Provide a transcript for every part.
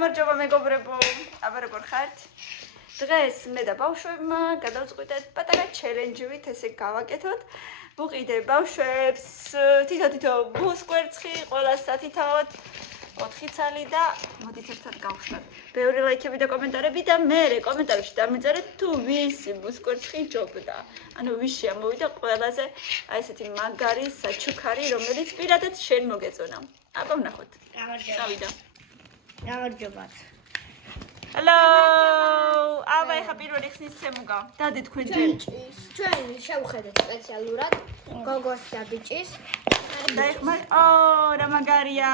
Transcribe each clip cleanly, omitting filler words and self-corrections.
გამარჯობა მეგობრებო, აბარებო ხართ? დღეს მე და ბავშვებმა გადავწყვიტეთ პატარა ჩელენჯივით ესე გავაკეთოთ. ვუყიდე ბავშვებს თითო ბუს კვერცხი, ყველას სათითაოდ 4 ცალი და მოდით ერთად გავხსნათ. ბევრი ლაიქები და კომენტარები და მე კომენტარებში დამეწერეთ თუ ვის ბუს კვერცხი ჯობდა. ანუ ვის შემოვიდა ყველაზე აი ესეთი მაგარი, საჩუქარი, რომელიც პირადად შენ მოგეწონა. აბა ვნახოთ. გამარჯობა. გამარჯობათ. Hello! აბა ეხა პირველი ხსნის ცემუგა. დადი თქვენ ჯერ. ჩვენ შევხედეთ სპეციალურად გოგოს და ბიჭის. და ეხლა რა მაგარია.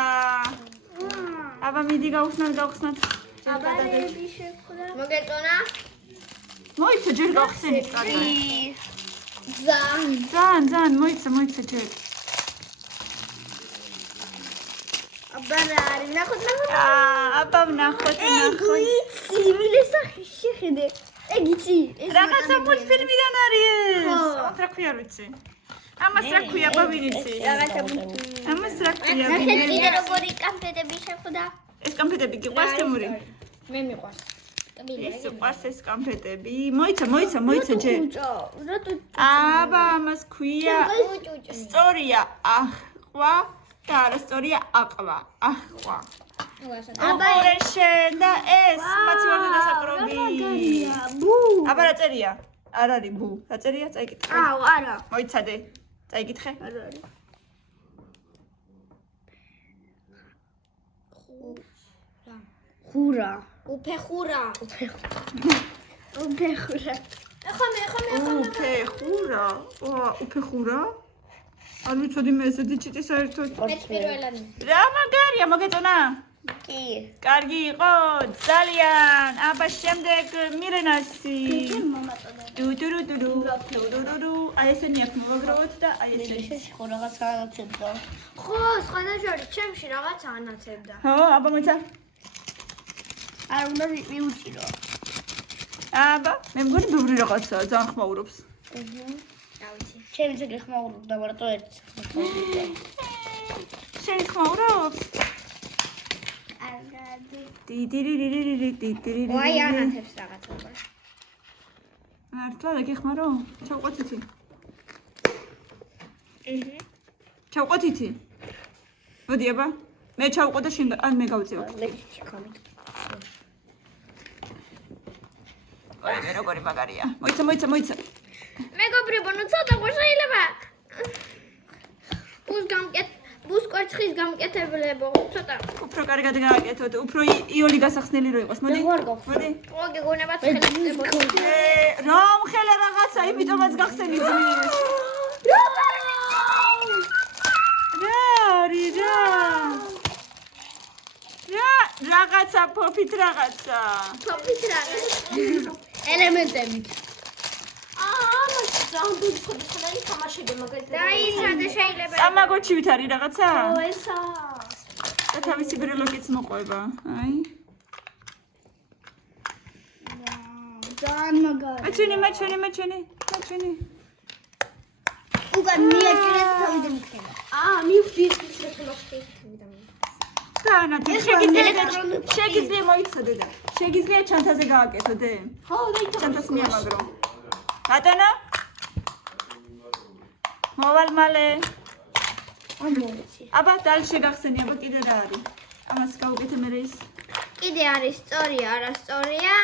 აბა მიდი გავხსნათ. აბა რები შევხვდა. მოგეწონა? მოიცა ჯერ გავხსენით კარგი. ძალიან მოიცა ჯერ. აბა რა არის? ნახოთ. აბა ვნახოთ. იცი, მილესახი შეხედე. იცი, ეს რაღაცა მულტფილმიდან არის. რა ქვია არ ვიცი. ამას რა ქვია ბავინიცი? ამას რა ქვია? ნახეთ კიდე როგორი კამფეტები შეხვდა. ეს კამფეტები გიყვარს თემური? მე მიყვარს. ეს ყვარს ეს კამფეტები. მოიცა ჯერ. აბა ამას ქვია სწორია ახვა და არასწორია აყვა. ახვა. აბა შენ და ეს მაცივარდა დასაკრობი. ბუ. აბა რა წერია? არ არის ბუ. რა წერია? წაიკითხე. არა. მოიცადე. წაიკითხე. არ არის. ხურა. უფეხურა. უფეხურა. ეხამე. უფეხურა. უფეხურა? არ ვიცოდი მე ესეთი ჩიტი საერთოდ. მეც პირველად. რა მაგარია, მოგეწონა? კი. კარგი იყო, ძალიან. აბა შემდეგ მილენასი. დუდურუდურუ. აი ესენი აქ მოვაგროვოთ და აი ესენი. ხო რაღაც განაცებდა. ხო, სხვადასხვა ჩემში რაღაც ანაცებდა. ხო, აბა მოიცა. არ უნდა მიუჭირო. აბა, მე მგონი ბევრი რაღაცაა, ძალიან ხმაურობს. დავიცი. ჩემი ძეგლი ხმაურობდა, მარტო ერთი. შენი ხმაურობს? აგადი. ტიტირირირირირირირირირ. ვაი ანათებს რაღაცა. მართლა გეხმარო? ჩავყვეთითი. ჩავყვეთითი. მოდი აბა. მე ჩავყვე და შენ ან მე გავწევ. ლექცი კომენტ. აი მე როგორი მაგარია. მოიცა. მეგობრებო, ნუ ცოტა ხო შეიძლება? ბუს კვერცხის გამკეთებლებო, ცოტა. უფრო კარგად გააკეთოთ, უფრო იოლი გასახსნელი რო იყოს. მოდი. მოდი. ხო, გეგონებათ ხელებდებოდა. რომ ხელა რაღაცა, იმიტომაც გახსენი ძმის. რაღაცა ფოფით რაღაცა. ელემენტები. ზანდუდი ხოდხანალი თამაშები მაგალითად. დაიცადე შეიძლება. ამაგოჩივით არის რაღაცა? ო ესა. და თავისი ბრელოკიც მოყვება. აი. ძალიან მაგარი. მეჩვენი. უკან მიაჭირეთ თავიდან მქება. მივხვდი ის რეკლამაში ხდება. თანადი შეგიძლია მოიცადე და შეგიძლია ჩანთაზე გააკეთო დე? ხო, დაიწყო. ჩანთას მიამაგრო. ბატონო? მოვალ მალე. აბა დალში გახსენი, აბა კიდე რა არის? ამას გავუკეთე მე ის. კიდე არის სწორია, არასწორია,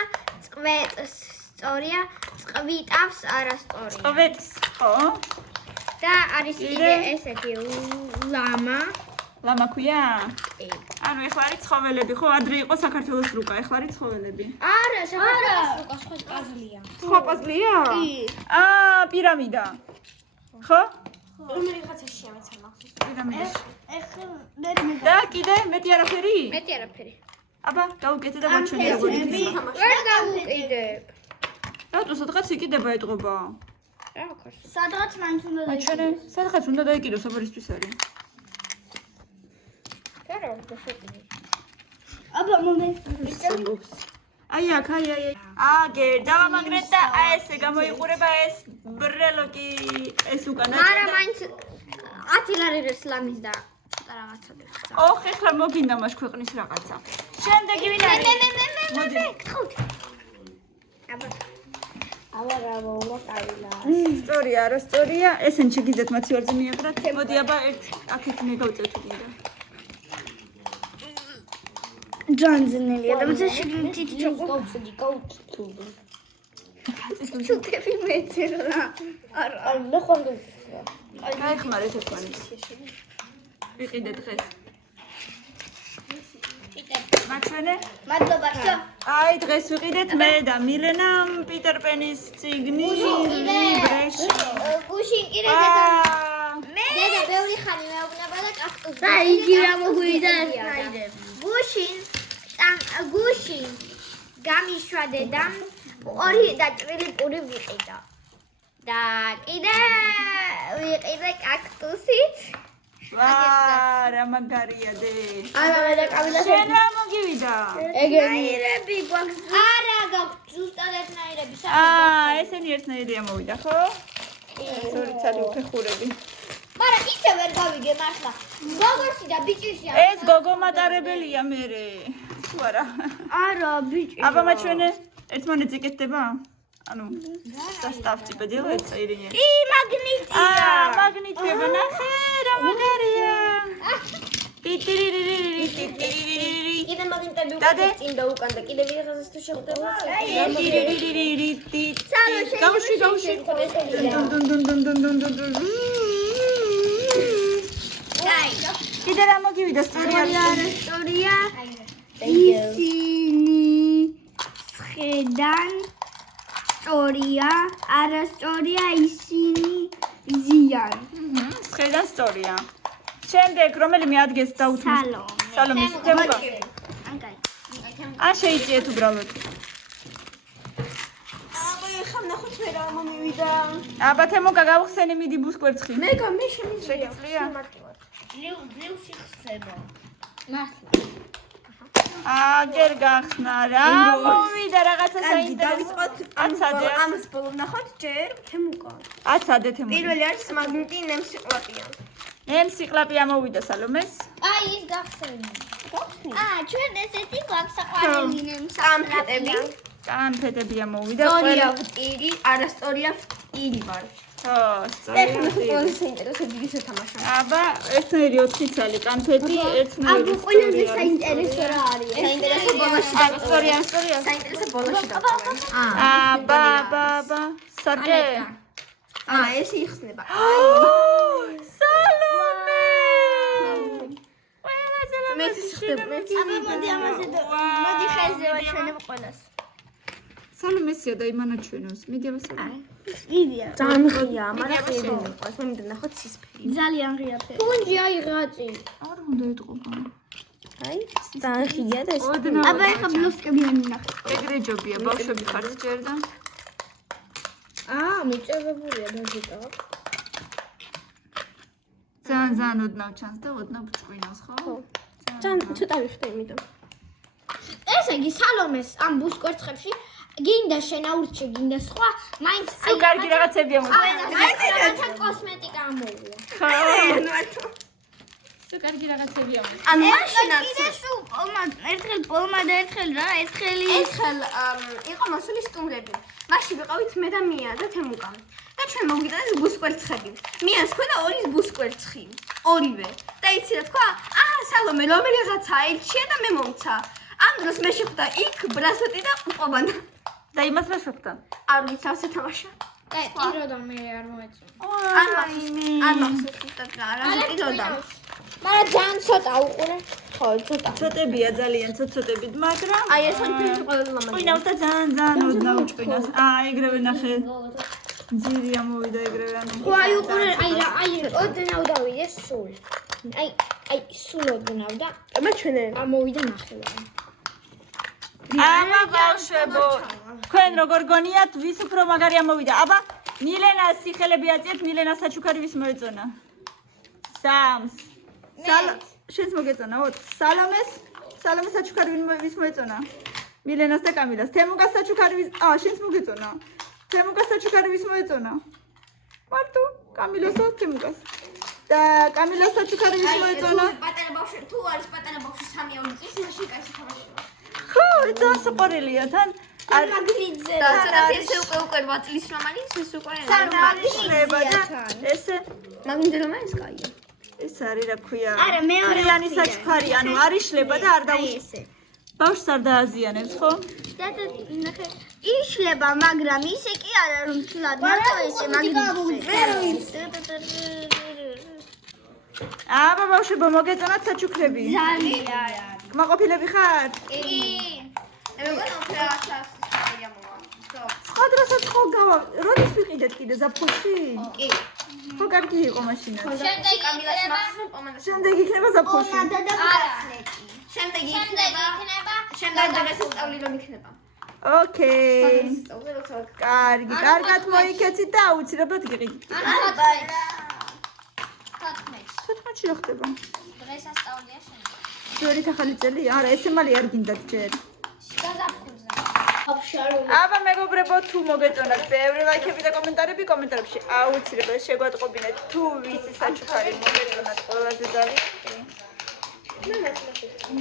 წვეტს სწორია, წვიტავს არასწორია. წვეტს, ხო? და არის კიდე ესეთი ლამა ქვია? კი. ანუ ეხლა არის ცხოველები, ხო? ადრე იყო საქართველოს რუკა, ეხლა არის ცხოველები. არა, საქართველოს რუკა სხვა პაზლია. სხვა პაზლია? კი. პირამიდა. ხო? რომელიღაცაში ამეცა მახსოვს. პირამიდაში. ეხლა და კიდე მეტი არაფერი? მეტი არაფერი. აბა, გავუკეთე და მაჩვენე როგორი იქნება. ვერ გავუკიდებ. რატო სადღაც იკიდება ეტყობა? რა ვქოს? სადღაც მაინც უნდა მაჩვენე, სადღაც უნდა დაიკიდოს, აბარისთვის არის. რა ვქოსები? აბა მომე. აი. აგერ დავამაგრეთ და აი ესე გამოიყურება ეს ბრელოკი ეს უკანა. მაგრამ მაინც 10 ლარი რესლამის და ცოტა რაღაცა. ოხ, ეხლა მოგინდა მას ქვეყნის რაღაცა. შემდეგი ვინ არის? მე გთხოვთ. აბა რა მოვაკავილა. სწორია, არა სწორია. ესენ შეგიძლიათ მაცივარზე მიაყრათ. მოდი აბა ერთ აქეთ მე გავწევთ კიდე. ჯანძნელია და მე შეგიძლიათ გავწევდი. ცუდები მეწერა. არა, მე ხონდე. გაიხმარეთ ერთმანეთს. ვიყიდე დღეს. მაჩვენე? მადლობა, всё. აი დღეს ვიყიდეთ მე და მილენა პიტერ პენის წიგნი ლიბრეში. გუშინ კიდე დედა. დედა ბევრი ხანი მეუბნება და კაქტუსი. და იგი რა მოგვიდა საიდები. გუშინ გამიშვა დედამ ორი დაჭრილი პური ვიყიდა. და კიდე ვიყიდე კაქტუსით. ვაა რა მაგარია დე. არა მე და კაბილა შენ რა მოგივიდა? ეგრეები გვაქვს. არა გაქვს ზუსტად ერთნაირები. ესენი ერთნაირია მოვიდა ხო? ორი ცალი უფეხურები. მაგრამ ისე ვერ გავიგე მართლა. გოგოსი და ბიჭისია. ეს გოგო მატარებელია მერე. თუ არა. არა ბიჭი. აბა მაჩვენე ერთმანეთს იკეთდება? ანუ სასტავჭი ბედილა ეცაირინე. მაგნიტია. მაგნიტია ნახე რა მაგარია. კიდე მაგნიტები დადე? უკან წინ და უკან და კიდე ვიღაცას თუ შეხვდება. გავში. კიდე რა მოგივიდა სწორია? ისტორია. ისინი შედან სწორია, არასწორია ისინი ზიან. შედან სწორია. შემდეგ რომელიმე ადგეს დაუთმის? სალომეს. თემუკა. შეიძიეთ უბრალოდ. აბა ეხლა ნახოთ მე რა მომივიდა. აბა თემუკა გავხსენი მიდი ბუსკვერცხი. მე შემიძლია. შეგიძლია? ძლივ სიხსება. მართლა. აგერ გახსნა რა მომიდა რაღაცა საინტერესო. აცადე. ამას ბოლო ნახოთ ჯერ თემუკა. აცადე თემუკა. პირველი არის მაგნიტი ნემსიყვაპია. სიკლაპია მოვიდა სალომეს. აი ის გახსენე. ჩვენ ესეთი გვაქვს საყვარელი კამფეტები. კანფეტებია მოვიდა. სწორია ვტირი, არასწორია ვტირი ვარ. ხო, სწორია. ყველაზე საინტერესო დიდი შეთამაშა. აბა, ერთნაირი 4 ცალი კანფეტი, ერთნაირი. აბა ყველაზე საინტერესო რა არის? საინტერესო ბოლოში აბა, სწორია. საინტერესო ბოლოში დავწერე. აბა, სარგე. ეს იხსნება. სალომე! მე ხდება. აბა მოდი ამაზე მოდი ხეზე ვაჩვენებ ყველას. სალომესია და იმანაჩვენოს. მიდი აბა სალომე. იდეა. ძალიან ღია, მაგრამ ეს მე მინდა ნახოთ ცისფერი. ძალიან ღია ფერი. ფუნჯი აი ღაწი. არ უნდა ეთყობა. აი, ძალიან ღია და ეს. აბა ეხა ბლოსკები ამინახე. ეგრე ჯობია, ბავშვები ხართ ჯერ და. მიწერებულია დაჟიტა. ძალიან ოდნავ ჩანს და ოდნავ ჭკვინავს, ხო? ძალიან ცოტა ვიხდე იმიტომ. ესე იგი სალომეს ამ ბუსკვერცხებში გინდა შენაურჩე, გინდა სხვა, მაინც სულ კარგი რაღაცებია მოვიდა. რაღაცა კოსმეტიკა ამოვიდა. სულ კარგი რაღაცებია მოვიდა. ანუ მაშინაც კიდე სულ ერთხელ პომადა, ერთხელ რა, ერთხელი ერთხელ იყო მოსული სტუმრები. მაშინ ვიყავით მე და მია და თემუკა. და ჩვენ მოვიდა ეს ბუსკვერცხები. მიას ქონდა ორი ბუსკვერცხი. ორივე. და იცი რა თქვა? სალომე რომელიღაცა აირჩია და მე მომცა. ამ დროს მე შეხვდა იქ ბრასლეტი და ყობანა. და იმას რა შეხვდა? არ ვიცი ასე თამაშა. პიროდა მე არ მოეწონა. არ მახსოვს რა კიდოდა. მაგრამ ძალიან ცოტა უყურე. ხო, ცოტა. ცოტებია ძალიან ცოტები, მაგრამ აი ეს ორი ყველაზე ლამაზი. ყინავს და ძალიან ოდნავ ჭკვინავს. ეგრევე ნახე. ძირია მოვიდა ეგრევე ანუ. ხო აი უყურე, აი ოდნავ დავიდე სულ. აი სულ ოდნავ და მაჩვენე. ამოვიდა ნახევარი. აბა ბავშვებო, თქვენ როგორ გონიათ, ვის უფრო მაგარი ამოვიდა? აბა, მილენას სიხელები აწიეთ, მილენას საჩუქარი ვის მოეწონა? 3-ს. შენს მოგეწონა 4-ს. სალომეს საჩუქარი ვის მოეწონა? მილენას და კამილას. თემუკას საჩუქარი ვის? შენს მოგეწონა. თემუკას საჩუქარი ვის მოეწონა? მარტო, კამილას და თემუკას. და კამილას საჩუქარი ვის მოეწონა? პატარა ბავშვი, თუ არის პატარა ბავშვი 3 წლის, მაშინ კაცი თამაშია. ხო, ძალიან საყვარელია თან. მაგნიტზე და ცოტათი ესე უკვე 8 წლის რომ არის ეს უკვე სარდალიშლება და ესე მაგნიტზე რომ არის კაია ეს არის რა ქვია. არა, მეორე რიანი საჩქარი, ანუ არ იშლება და არ დაუშლება. ბავშვს არ დააზიანებს, ხო? დედა ნახე იშლება, მაგრამ ისე კი არა რომ თლად მარტო ესე მაგნიტზე. აბა ბავშვებო, მოგეწონათ საჩუქრები? ძალიან. კმაყოფილები ხართ? კი. მე მგონი ოპერაციას ხარია მოვა სხვა დროსაც ხო გავა. როდის ვიყიდეთ კიდე ზაფხულში? კი ხო, კარგი იყო მაშინაც. შემდეგ კამილას მაქსიმუმ კომენტს შემდეგ იქნება ზაფხულში. შემდეგ იქნება შემდეგ დღესასწაული რომ იქნება ოკეი. კარგი, კარგად მოიქეცით და აუცილებლად გიყიდით. 14-ში რა ხდება? დღესასწაულია შენ. ძველი ახალი წელი? არა, ესე მალე არ გინდათ ჯერ. გაზაფხულზე. აბა მეგობრებო, თუ მოგეწონათ ბევრი ლაიქები და კომენტარები, კომენტარებში აუცილებლად შეგვატყობინეთ თუ ვისი საჩუქარი მოგეწონათ ყველაზე ძალიან.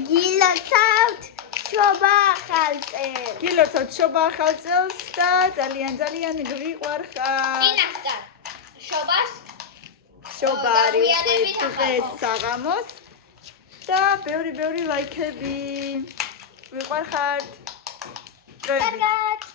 გილოცავთ შობა ხალწელს. გილოცავთ შობა ახალ წელს და ძალიან ძალიან გვიყვარხარ. წინასწარ შობას შობა არის დღეს საღამოს და ბევრი ლაიქები. გვიყვარხართ. დროებით. კარგად.